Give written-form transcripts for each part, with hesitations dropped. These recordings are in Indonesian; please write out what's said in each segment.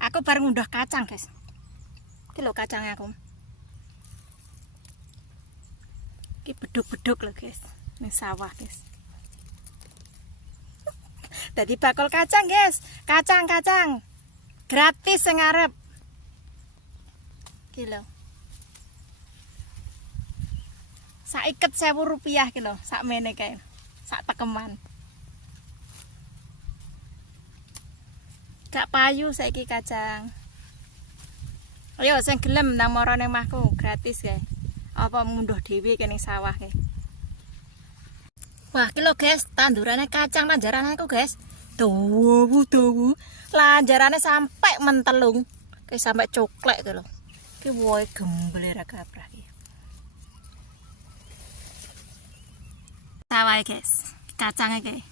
Aku bareng ngunduh kacang, guys. Iki lho kacangnya aku. Iki beduk-beduk lho, guys. Ning sawah, guys. Dadi bakul kacang, guys. Kacang-kacang. Gratis sing arep. Iki lho. Sak iket 1000 rupiah iki lho, sak mene kae. Sak tekeman. Gak payu saiki kacang. Ayo sing gelem nang mara ning omahku gratis kae. Apa munduh dhewe kene sawah kae. Wah, iki lho guys, tandurane kacang lanjaran aku, guys. Dawu. Lanjarane sampai mentelung. Kayak sampai coklek iki lho. Iki wohe gembel ra kaprah iki. Sawah guys, kacangnya kayak.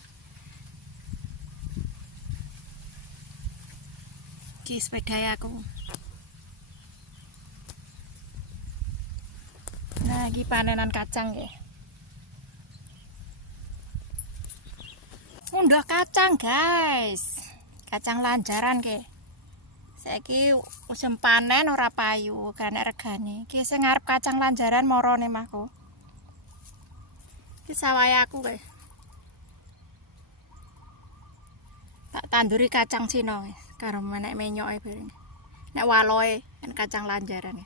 Iki sepeda aku. Nah, iki panenan kacang ya. Munduh kacang, guys. Kacang lanjaran ke. Saiki musim panen ora payu, gak enak regane. Iki sing ngarep kacang lanjaran moro ning omahku. Iki sawah aku, guys. Tak tanduri kacang Cina, guys. Karo menek menyoke bareng. Nek waloe kan kacang lanjaran.